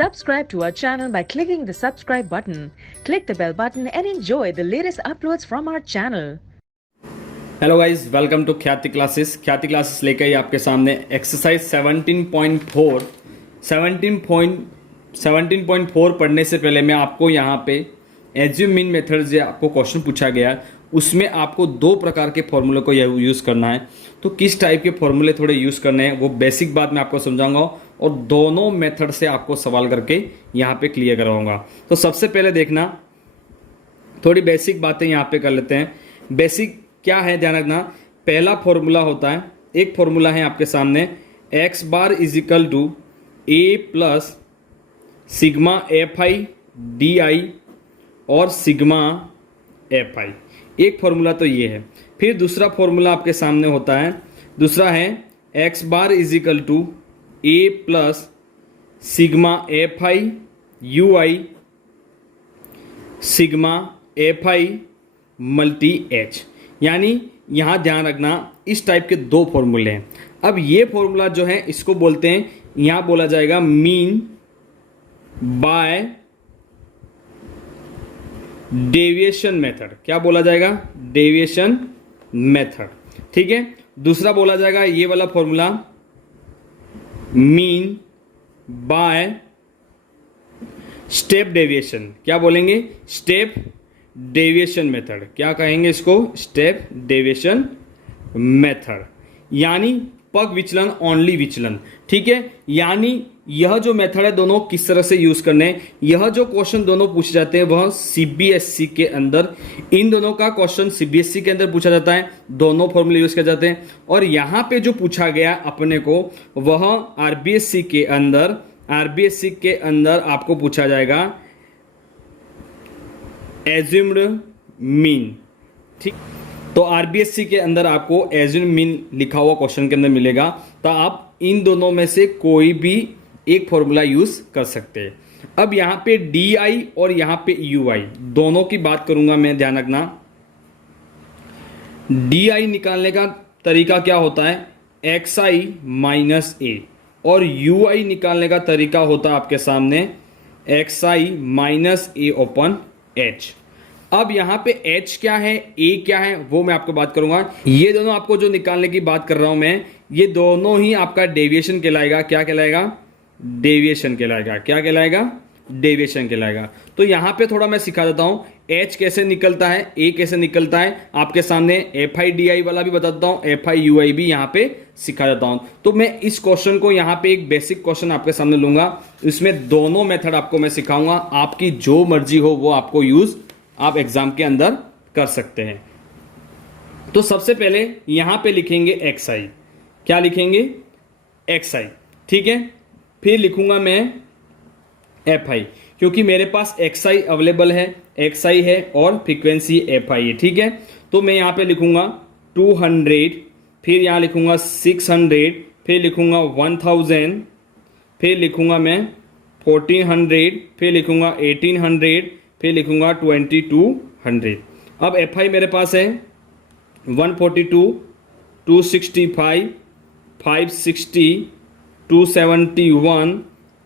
Subscribe to our channel by clicking the subscribe button. Click the bell button and enjoy the latest uploads from our channel. Hello guys, welcome to Khyati classes. Khyati classes लेकर ही आपके सामने exercise 17.4 पढ़ने से पहले मैं आपको यहाँ पे एज्यूम मीन मेथड जो आपको क्वेश्चन पूछा गया उसमें आपको दो प्रकार के फॉर्मूले को यूज़ करना है। तो किस टाइप के फॉर्मूले थोड़े यूज़ करने हैं वो बेसिक बात मैं आपको समझाऊंगा और दोनों मेथड से आपको सवाल करके यहाँ पे क्लियर करवाऊंगा। तो सबसे पहले देखना, थोड़ी बेसिक बातें यहाँ पे कर लेते हैं। बेसिक क्या है ध्यान रखना। पहला फॉर्मूला होता है, एक फॉर्मूला है आपके सामने, X bar is equal to A plus sigma F I D I और सिग्मा एफ आई। एक फॉर्मूला तो ये है। फिर दूसरा फॉर्मूला आपके सामने होता है, दूसरा है X bar is equal to A plus sigma F I U I sigma F I multi H. यानी यहाँ ध्यान रखना इस टाइप के दो फॉर्मूले हैं। अब ये फॉर्मूला जो है इसको बोलते हैं, यहाँ बोला जाएगा मीन बाय डेविएशन मेथड। क्या बोला जाएगा? Deviation method. ठीक है। दूसरा बोला जाएगा ये वाला formula mean by step deviation. क्या बोलेंगे? Step deviation method. क्या कहेंगे इसको? स्टेप डेविएशन मेथड, यानी पग विचलन, ओनली विचलन। ठीक है। यानी यह जो मेथड है दोनों किस तरह से यूज करने हैं, यह जो क्वेश्चन दोनों पूछे जाते हैं वह सीबीएसई के अंदर, इन दोनों का क्वेश्चन सीबीएसई के अंदर पूछा जाता है, दोनों फॉर्मूले यूज किए जाते हैं। और यहां पे जो पूछा गया अपने को वह आरबीएसई के अंदर आपको पूछा जाएगा एज्यूम्ड मीन। ठीक। तो आरबीएसई के अंदर आपको एज्यूम्ड मीन लिखा हुआ क्वेश्चन के अंदर मिलेगा। तो आप इन दोनों में से कोई भी एक फॉर्मूला यूज कर सकते हैं। अब यहां पे डी आई और यहां पे यू आई दोनों की बात करूंगा मैं, ध्यान रखना। डी आई निकालने का तरीका क्या होता है? एक्स आई माइनस ए, और यू आई निकालने का तरीका होता है आपके सामने x I minus A open H. अब यहां पे h क्या है, a क्या है, वो मैं आपको बात करूंगा। ये दोनों आपको जो निकालने की बात कर रहा हूं मैं, ये दोनों ही आपका डेविएशन कहलाएगा। क्या कहलाएगा? डेविएशन कहलाएगा। क्या कहलाएगा? डेविएशन कहलाएगा। तो यहां पे थोड़ा मैं सिखा देता हूं h कैसे निकलता है, a कैसे निकलता है। आपके सामने एफ आई डी आई वाला भी बता देता हूं, एफ आई यू आई भी यहां पे सिखा देता हूं। तो मैं इस क्वेश्चन को यहां पे एक बेसिक क्वेश्चन आपके सामने लूंगा, इसमें दोनों मेथड आपको मैं सिखाऊंगा। आपकी जो मर्जी हो वो आपको यूज आप एग्जाम के अंदर कर सकते हैं। तो सबसे पहले यहां पे लिखेंगे एक्स आई। क्या लिखेंगे? एक्स आई। ठीक है। फिर लिखूंगा मैं एफ आई, क्योंकि मेरे पास एक्स आई अवेलेबल है, एक्स आई है और फ्रीक्वेंसी एफ आई है। ठीक है। तो मैं यहां पे लिखूंगा 200, फिर यहां लिखूंगा 600, फिर लिखूंगा 1000, फिर लिखूंगा मैं 1400, फिर लिखूंगा 1800, फिर लिखूंगा 2200। अब एफ आई मेरे पास है 142, 265, 560, 271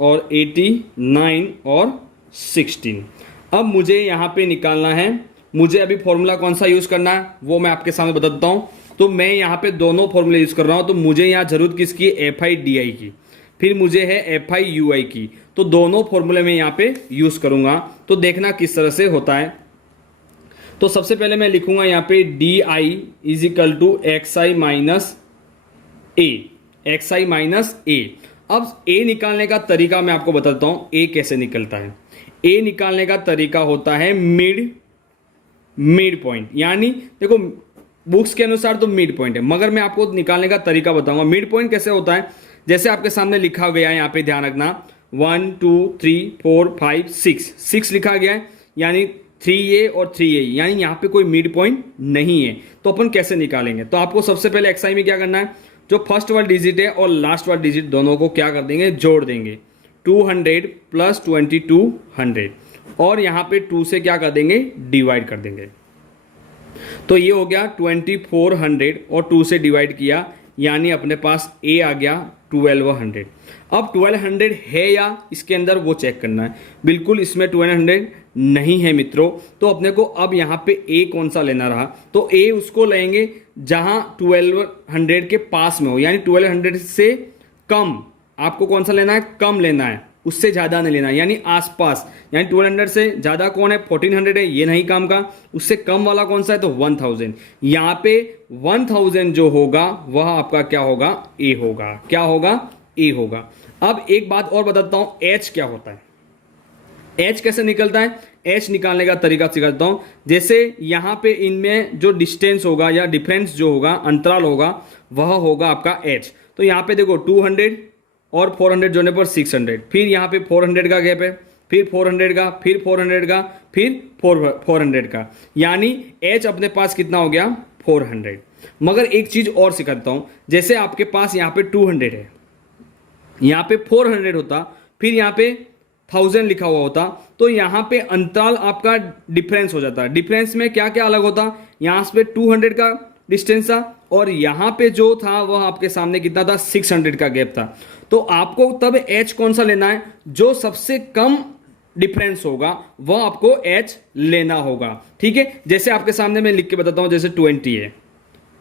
और 89 और 16। अब मुझे यहाँ पे निकालना है, मुझे अभी फॉर्मूला कौन सा यूज करना है वो मैं आपके सामने बता देता हूँ। तो मैं यहाँ पे दोनों फॉर्मूले यूज कर रहा हूँ। तो मुझे यहाँ जरूरत किसकी? एफ आई डी आई की, फिर मुझे है एफ आई यू आई की। तो दोनों फॉर्मूले में यहाँ पे यूज करूंगा। तो देखना किस तरह से होता है। तो सबसे पहले मैं लिखूंगा यहाँ पे D I is equal to X I minus A, X I minus A. अब ए निकालने का तरीका मैं आपको बताता हूं, ए कैसे निकलता है। ए निकालने का तरीका होता है मिड पॉइंट, यानी देखो बुक्स के अनुसार तो मिड पॉइंट है, मगर मैं आपको निकालने का तरीका बताऊंगा। मिड पॉइंट कैसे होता है, जैसे आपके सामने लिखा गया है, यहाँ पे ध्यान रखना 1 2 3 4 5 6 लिखा गया है, यानी 3a और 3a, यानी यहाँ पे कोई मिड पॉइंट नहीं है। तो अपन कैसे निकालेंगे? तो आपको सबसे पहले एक्सआई में क्या करना है, जो फर्स्ट वाला डिजिट है और लास्ट वाला डिजिट दोनों को क्या कर देंगे? जोड़ देंगे। 200 प्लस 2200 और यहाँ पे 2 से क्या कर देंगे? डिवाइड कर देंगे। तो ये हो गया 2400 और 2 से डिवाइड किया यानी अपने पास ए आ गया 1200। अब 1200 है या इसके अंदर वो चेक करना है। बिल्कुल इसमें 1200 नहीं है मित्रों, तो अपने को अब यहाँ पे ए कौन सा लेना रहा, तो ए उसको लेंगे जहां 1200 के पास में हो, यानी 1200 से कम आपको कौन सा लेना है, कम लेना है, उससे ज्यादा नहीं लेना है, यानी आसपास। यानी 1200 से ज्यादा कौन है, 1400 है, ये नहीं काम का। उससे कम वाला कौन सा है, तो 1000। यहाँ पे 1000 जो होगा वह आपका क्या होगा, ए होगा। क्या होगा, ए होगा। अब एक बात और बताता हूं, एच क्या होता है, एच कैसे निकलता है, एच निकालने का तरीका सिखाता हूं। जैसे यहां पे इनमें जो डिस्टेंस होगा या डिफरेंस जो होगा, अंतराल होगा, वह होगा आपका एच। तो यहां पे देखो 200 और 400 जोड़ने पर 600, फिर यहां पे 400 का गैप है, फिर 400 का, फिर 400 का, फिर 400 का, यानी एच अपने पास कितना हो गया, 400। मगर एक चीज और सिखाता हूं, जैसे आपके पास यहां पे 200 है, यहां पे 400 होता, फिर यहां पे 1000 लिखा हुआ होता, तो यहां पे अंतराल आपका डिफरेंस हो जाता है। डिफरेंस में क्या क्या अलग होता, यहां पे 200 का डिस्टेंस था और यहां पे जो था वह आपके सामने कितना था, 600 का गैप था। तो आपको तब एच कौन सा लेना है, जो सबसे कम डिफरेंस होगा वह आपको एच लेना होगा। ठीक है, जैसे आपके सामने मैं लिख के बताता हूं, जैसे 20 है,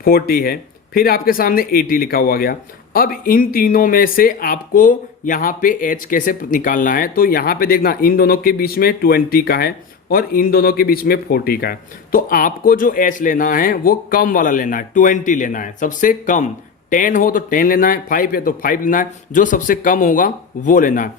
40 है, फिर आपके सामने 80 लिखा हुआ गया। अब इन तीनों में से आपको यहां पे एच कैसे निकालना है, तो यहां पे देखना, इन दोनों के बीच में 20 का है और इन दोनों के बीच में 40 का है। तो आपको जो एच लेना है वो कम वाला लेना है, 20 लेना है, सबसे कम। 10 हो तो 10 लेना है, 5 है तो 5 लेना है, जो सबसे कम होगा वो लेना है।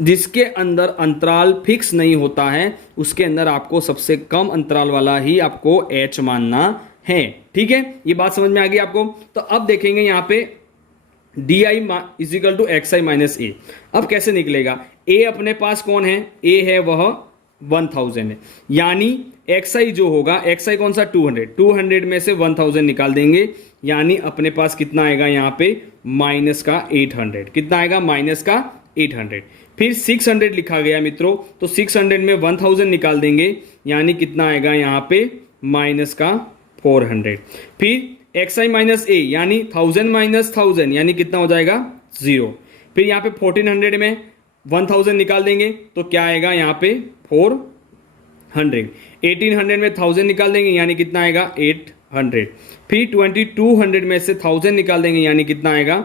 जिसके अंदर अंतराल फिक्स नहीं होता है उसके अंदर आपको सबसे कम अंतराल वाला ही आपको एच मानना है। ठीक है, ये बात समझ में आ गई आपको। तो अब देखेंगे यहां पे D I is equal to X I minus A. अब कैसे निकलेगा, ए अपने पास कौन है, ए है वह 1000 है, यानी एक्स आई जो होगा, एक्स आई कौन सा, 200 में से 1000 निकाल देंगे, यानी अपने पास कितना आएगा यहां पे, माइनस का 800। कितना आएगा, माइनस का 800। फिर 600 लिखा गया मित्रों, तो 600 में 1000 निकाल देंगे, यानी कितना आएगा यहां पे, माइनस का 400। फिर एक्स आई माइनस ए, यानी 1000 माइनस 1000, यानी कितना हो जाएगा, 0। फिर यहाँ पे 1400 में 1000 निकाल देंगे तो क्या आएगा यहाँ पे, 400। 1800 में 1000 निकाल देंगे, यानी कितना आएगा, 800। फिर 2200 में से 1000 निकाल देंगे, यानी कितना आएगा,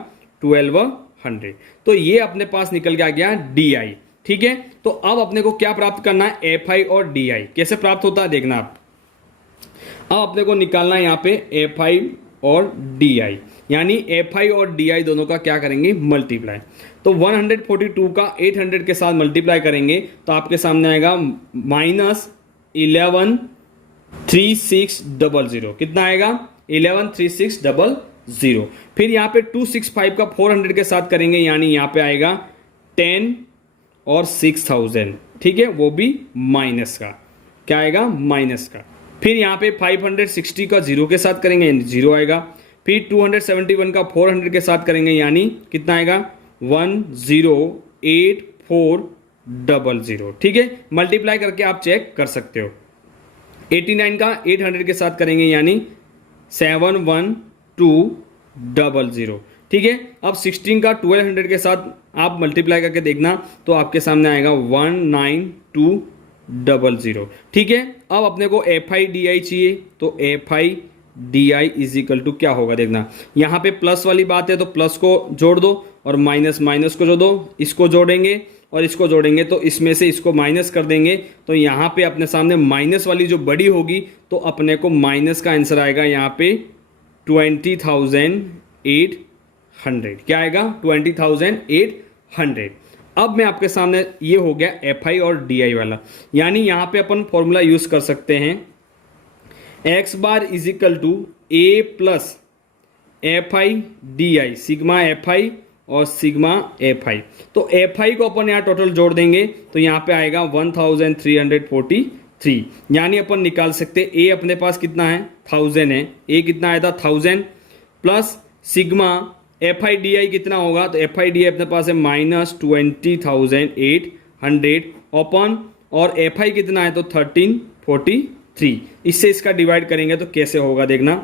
1200। तो ये अपने पास निकल के आ गया डी आई। ठीक है, तो अब अपने को क्या प्राप्त करना है, एफ आई और डी आई। कैसे प्राप्त होता है देखना आप। अब अपने को निकालना है यहाँ पे एफ आई और डी आई, यानी एफ आई और डी आई दोनों का क्या करेंगे, मल्टीप्लाई। तो 142 का 800 के साथ मल्टीप्लाई करेंगे तो आपके सामने आएगा -113600। कितना आएगा, 113600। फिर यहाँ पे 265 का 400 के साथ करेंगे, यानी यहाँ पे आएगा 10 और 6000। ठीक है, वो भी माइनस का, क्या आएगा, माइनस का। फिर यहाँ पे 560 का 0 के साथ करेंगे, यानी 0 आएगा। फिर 271 का 400 के साथ करेंगे, यानी कितना आएगा, 108400। ठीक है, मल्टीप्लाई करके आप चेक कर सकते हो। 89 का 800 के साथ करेंगे, यानी 71200। ठीक है, अब 16 का 1200 के साथ आप मल्टीप्लाई करके देखना तो आपके सामने आएगा 19200। ठीक है, अब अपने को एफ आई डी आई चाहिए, तो F I D I is equal to क्या होगा देखना। यहाँ पे प्लस वाली बात है तो प्लस को जोड़ दो और माइनस माइनस को जोड़ दो, इसको जोड़ेंगे और इसको जोड़ेंगे तो इसमें से इसको माइनस कर देंगे, तो यहाँ पे अपने सामने माइनस वाली जो बड़ी होगी तो अपने को माइनस का आंसर आएगा यहाँ पे 20,800। क्या आएगा, 20,800। अब मैं आपके सामने ये हो गया एफ आई और डी आई वाला, यानी यहाँ पे अपन फॉर्मूला यूज कर सकते हैं, X bar is equal to A plus F I D I, sigma F I और सिग्मा एफ आई। तो एफ आई को अपन यहाँ टोटल जोड़ देंगे तो यहाँ पे आएगा 1343, यानी अपन निकाल सकते ए अपने पास कितना है, 1000 है, ए कितना आया था 1000, plus sigma F I D आई कितना होगा, तो एफ आई डी आई अपने पास है -20,800 ओपन, और एफ आई कितना है तो 1343। इससे इसका डिवाइड करेंगे तो कैसे होगा देखना,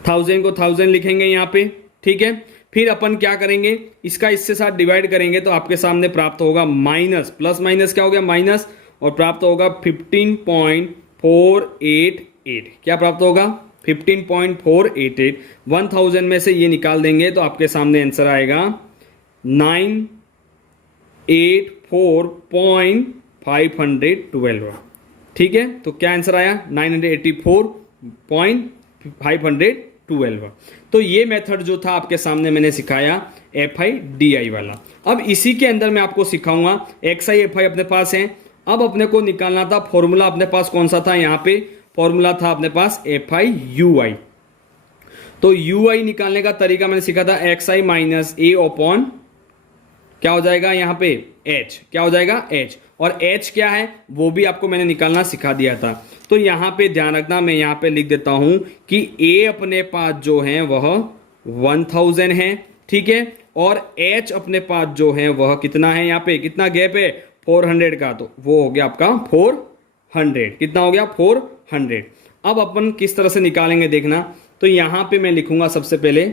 1000 को 1000 लिखेंगे यहाँ पे, ठीक है। फिर अपन क्या करेंगे, इसका इससे साथ डिवाइड करेंगे तो आपके सामने प्राप्त होगा माइनस, प्लस माइनस क्या हो गया माइनस, और प्राप्त होगा 15.488। क्या प्राप्त होगा 15.488। 1000 में से ये निकाल देंगे तो आपके सामने आंसर आएगा 984.512। ठीक है, तो क्या आंसर आया 984.512। तो ये मेथड जो था आपके सामने मैंने सिखाया FI/DI वाला। अब इसी के अंदर मैं आपको सिखाऊंगा XI FI अपने पास है। अब अपने को निकालना था फॉर्मूला, अपने पास कौन सा था, यहाँ पे फॉर्मूला था अपने पास FI/UI। तो UI निकालने का तरीका मैंने सीखा था XI माइनस A अपॉन क्या हो जाएगा यहाँ पे H, क्या हो जाएगा H, और H क्या है वो भी आपको मैंने निकालना सिखा दिया था। तो यहाँ पे ध्यान रखना, मैं यहाँ पे लिख देता हूं कि A अपने पास जो है वह 1000 है, ठीक है, और H अपने पास जो है वह कितना है, यहाँ पे कितना गैप है 400 का, तो वो हो गया आपका 400। कितना हो गया 400। अब अपन किस तरह से निकालेंगे देखना। तो यहाँ पे मैं लिखूंगा सबसे पहले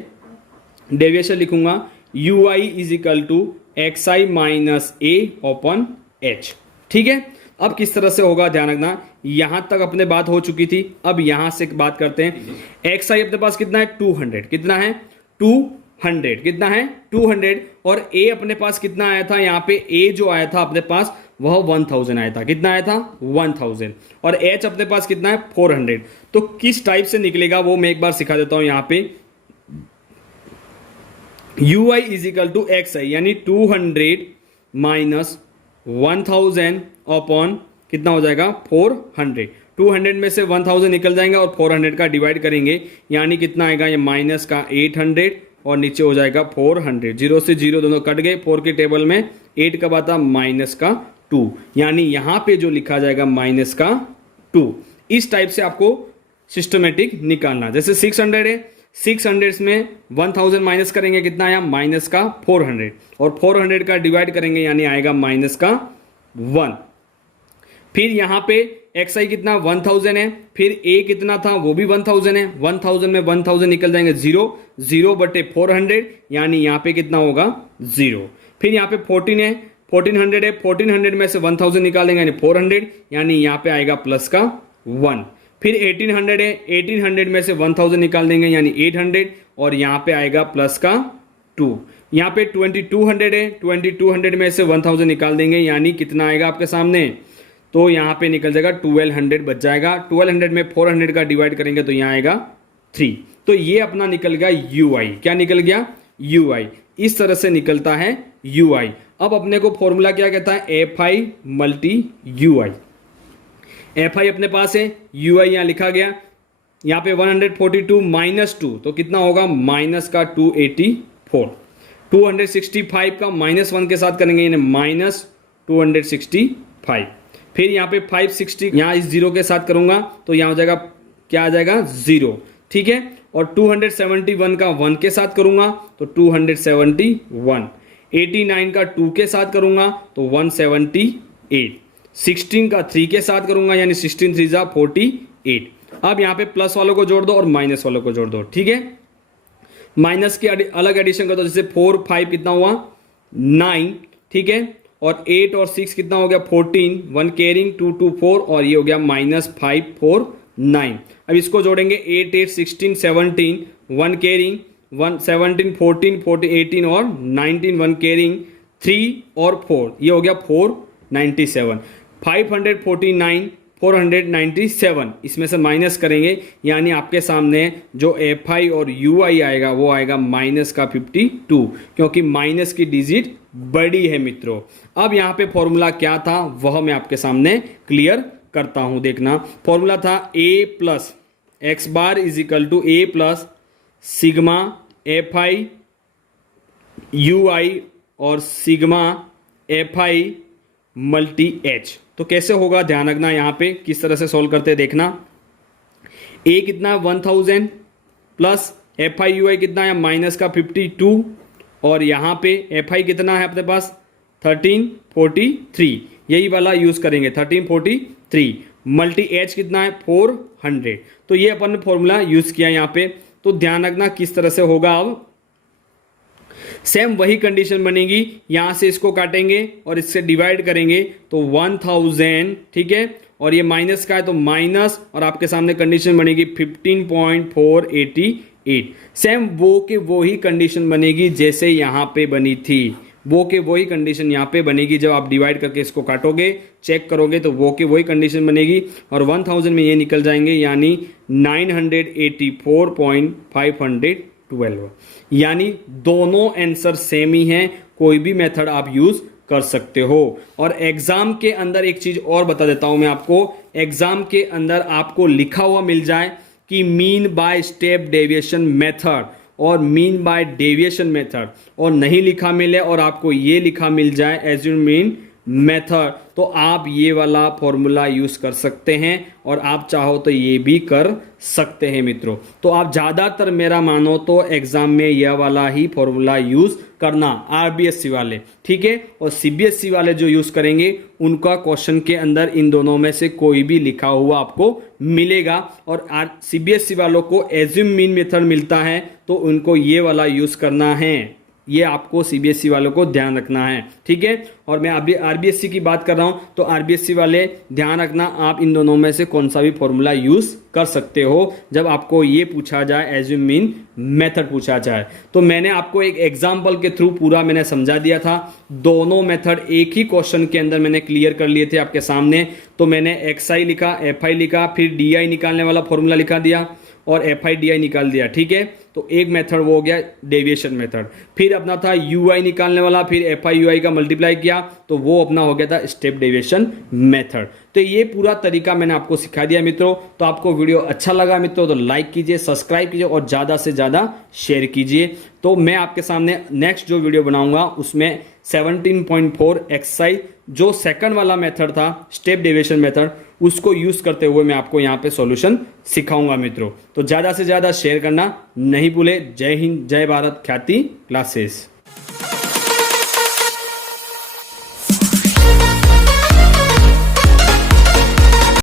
डेविएशन लिखूंगा UI is equal to XI minus A upon H, ठीक है। अब किस तरह से होगा ध्यान रखना, यहां तक अपने बात हो चुकी थी, अब यहां से बात करते हैं। XI अपने पास कितना है 200, कितना है 200, कितना है 200, और A अपने पास कितना आया था, यहाँ पे A जो आया था अपने पास वह 1000 आया था, कितना आया था 1000, और H अपने पास कितना है 400। तो किस टाइप से निकलेगा वो मैं एक बार सिखा देता हूं। यहाँ पे UI is equal to XI यानी 200 माइनस 1000 अपॉन कितना हो जाएगा 400। 200 में से 1000 निकल जाएंगे और 400 का डिवाइड करेंगे, यानी कितना आएगा ये माइनस का 800 और नीचे हो जाएगा 400। 0 से 0 दोनों कट गए, 4 के टेबल में 8 कब आता माइनस का 2, यानी यहां पे जो लिखा जाएगा माइनस का 2। इस टाइप से आपको सिस्टमेटिक निकालना। जैसे 600 है, 600 में 1000 माइनस करेंगे, कितना आया माइनस का 400, और 400 का डिवाइड करेंगे यानी आएगा माइनस का 1। फिर यहां पे XI कितना 1000 है, फिर A कितना था वो भी 1000 है, 1000 में 1000 निकल जाएंगे 0, 0 बटे 400 यानी यहां पे कितना होगा 0। फिर यहां पे 14 है, 1400 है, 1400 में से 1000 निकालेंगे यानी 400, यानी यहां पे आएगा प्लस का 1। फिर 1800 है, 1800 में से 1000 निकाल देंगे यानी 800, और यहां पे आएगा प्लस का 2। यहां पे 2200 है, 2200 में से 1000 निकाल देंगे यानी कितना आएगा आपके सामने, तो यहां पे निकल जाएगा 1200 बच जाएगा। 1200 में 400 का डिवाइड करेंगे तो यहां आएगा 3। तो ये अपना निकल गया UI। क्या निकल गया UI। इस तरह से निकलता है UI। अब अपने को फॉर्मूला क्या कहता है FI मल्टी UI। FI अपने पास है, UI यहां लिखा गया, यहां पे 142 माइनस 2 तो कितना होगा माइनस का 284। 265 का माइनस 1 के साथ करेंगे यानी माइनस 265। फिर यहाँ पे 560 यहाँ इस 0 के साथ करूंगा तो यहाँ हो जाएगा क्या आ जाएगा 0, ठीक है। और 271 का 1 के साथ करूंगा तो 271। 89 का 2 के साथ करूंगा तो 178। 16 का 3 के साथ करूंगा यानी 16 3 जा 48। अब यहाँ पे प्लस वालों को जोड़ दो और माइनस वालों को जोड़ दो, ठीक है। माइनस की अलग एडिशन कर दो, जैसे 4 5 कितना हुआ 9, ठीक है, और 8 और 6 कितना हो गया 14, 1 कैरिंग 2 2 4 और ये हो गया माइनस 5 4 9। अब इसको जोड़ेंगे 8 8 16 17, 1 कैरिंग 1 17 14 14 18 और 19, 1 कैरिंग 3 और 4, ये हो गया 497। 549 497 इसमें से माइनस करेंगे यानी आपके सामने जो FI और UI आएगा वो आएगा माइनस का 52, क्योंकि माइनस की डिजिट बड़ी है मित्रों। अब यहाँ पे फॉर्मूला क्या था वह मैं आपके सामने क्लियर करता हूं, देखना। फॉर्मूला था A plus X bar is equal to A plus sigma FI UI और सिग्मा FI मल्टी H। तो कैसे होगा ध्यान रखना, यहां पे किस तरह से सॉल्व करते हैं देखना। A कितना 1000 प्लस FI UI कितना है माइनस का 52, और यहां पे FI कितना है अपने पास 1343, यही वाला यूज करेंगे 1343 मल्टी H कितना है 400। तो ये अपन ने फॉर्मूला यूज किया यहाँ पे। तो ध्यान रखना किस तरह से होगा। अब सेम वही कंडीशन बनेगी, यहां से इसको काटेंगे और इससे डिवाइड करेंगे तो 1000, ठीक है, और ये माइनस का है तो माइनस, और आपके सामने कंडीशन बनेगी 15.488। सेम वो के वो ही कंडीशन बनेगी जैसे यहां पे बनी थी, वो के वही कंडीशन यहां पे बनेगी। जब आप डिवाइड करके इसको काटोगे, चेक करोगे तो वो के वही कंडीशन बनेगी, और 1000 में ये निकल जाएंगे, यानी 984.512, यानी दोनों आंसर सेम ही हैं, कोई भी मेथड आप यूज कर सकते हो। और एग्जाम के अंदर एक चीज और बता देता हूं मैं आपको, एग्जाम के अंदर आपको लिखा हुआ मिल जाए कि mean by step deviation method और मीन बाय डेविएशन मेथड, और नहीं लिखा मिले और आपको ये लिखा मिल जाए एज्यूम मीन मेथड, तो आप ये वाला फॉर्मूला यूज कर सकते हैं, और आप चाहो तो ये भी कर सकते हैं मित्रों। तो आप ज्यादातर मेरा मानो तो एग्जाम में यह वाला ही फॉर्मूला यूज करना, आरबीएससी वाले, ठीक है। और सीबीएसई वाले जो यूज करेंगे उनका क्वेश्चन के अंदर इन दोनों में से कोई भी लिखा हुआ आपको मिलेगा, और सीबीएसई वालों को एज्यूम मीन मेथड मिलता है तो उनको ये वाला यूज करना है, ये आपको सीबीएसई वालों को ध्यान रखना है, ठीक है। और मैं अभी आरबीएससी की बात कर रहा हूं तो आरबीएससी वाले ध्यान रखना, आप इन दोनों में से कौन सा भी फॉर्मूला यूज कर सकते हो जब आपको ये पूछा जाए, एज्यूम मीन मेथड पूछा जाए। तो मैंने आपको एक एग्जाम्पल के थ्रू पूरा मैंने समझा दिया था, दोनों मेथड एक ही क्वेश्चन के अंदर मैंने क्लियर कर लिए थे आपके सामने। तो मैंने एक्सआई लिखा, एफआई लिखा, फिर डीआई निकालने वाला फॉर्मूला लिखा दिया और एफआई डीआई निकाल दिया, ठीक है। तो एक मेथड वो हो गया डेविएशन मेथड। फिर अपना था यूआई निकालने वाला, फिर एफआई यूआई का मल्टीप्लाई किया तो वो अपना हो गया था स्टेप डेविएशन मेथड। तो ये पूरा तरीका मैंने आपको सिखा दिया मित्रों। तो आपको वीडियो अच्छा लगा मित्रों तो लाइक कीजिए, सब्सक्राइब कीजिए और ज़्यादा से ज़्यादा शेयर कीजिए। तो मैं आपके सामने नेक्स्ट जो वीडियो बनाऊंगा उसमें 17.4 एक्सरसाइज जो सेकंड वाला मेथड था स्टेप डेविएशन मेथड, उसको यूज करते हुए मैं आपको यहाँ पे सॉल्यूशन सिखाऊंगा मित्रों। तो ज़्यादा से ज़्यादा शेयर करना नहीं भूले। जय हिंद, जय भारत, ख्याति क्लासेस।